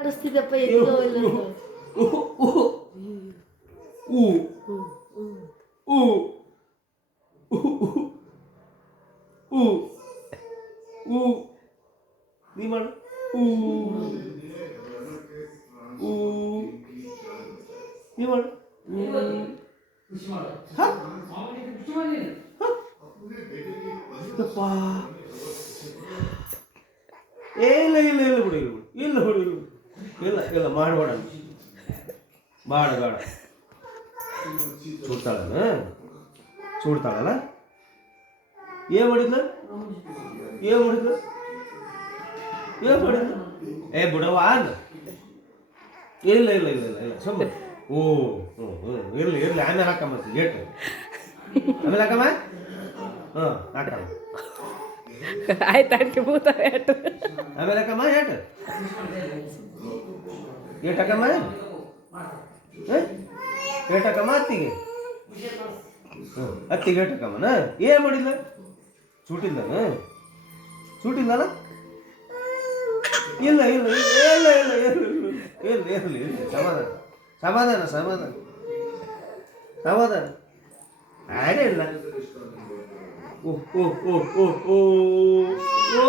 ಆಡಿಸ್ತಿದ್ದಪ್ಪ ಎಲ್ಲಿಗೋ ಇಲ್ಲ ನೀ ಮಾಡು ನೀ ಮಾಡು ಇಲ್ಲ ಇಲ್ಲ ಇಲ್ಲ ಬಿಡು ಇಲ್ಲ ಬಿಡು ಇಲ್ಲ ಇಲ್ಲ ಮಾಡಬೇಡ ಬೇಡ ಬೇಡ ಸುಡ್ತಾಳಲ್ಲ ಏನು ಮಾಡಿದ್ಲ ಏನು ಮಾಡಿದ್ಲ ಏನು ಮಾಡಿದ್ಲ ಏ ಬಿಡವ ಅಂದ ಇಲ್ಲ ಇಲ್ಲ ಇಲ್ಲ ಇಲ್ಲ ಇಲ್ಲ ಸುಮ್ಮನೆ ಓ ಹ್ಞೂ ಹ್ಞೂ ಇರಲಿ ಇರಲಿ ಆಮೇಲೆ ಹಾಕಮ್ಮ ಗೇಟ್ ಆಮೇಲೆ ಹಾಕಮ್ಮ ಹಾಂ ಹಾಕಮ್ಮ ಆಯ್ತು ಅಡಿಕೆ ಭೂತ ಏಟು ಆಮೇಲೆ ಹಾಕಮ್ಮ ಏಟು ಏಟು ಹಾಕಮ್ಮ ಏಟು ಹಾಕಮ್ಮ ಅತ್ತಿಗೆ ಹ್ಞೂ ಅತ್ತಿಗೆ ಏಟು ಹಾಕಮ್ಮನ ಏನು ಮಾಡಿಲ್ಲ ಸೂಟಿಲ್ಲನ ಸೂಟಿಲ್ಲಲ್ಲ ಇಲ್ಲ ಇಲ್ಲ ಇಲ್ಲ ಇಲ್ಲ ಇಲ್ಲ ಇರಲಿ ಇರಲಿ ಸಮಾಧಾನ ಸಮಾಧಾನ ಸಮಾಧಾನ ಸಮಾಧಾನ ಆಡೇ ಇಲ್ಲ ಓ ಓ ಓ ಓ ಓ ಓ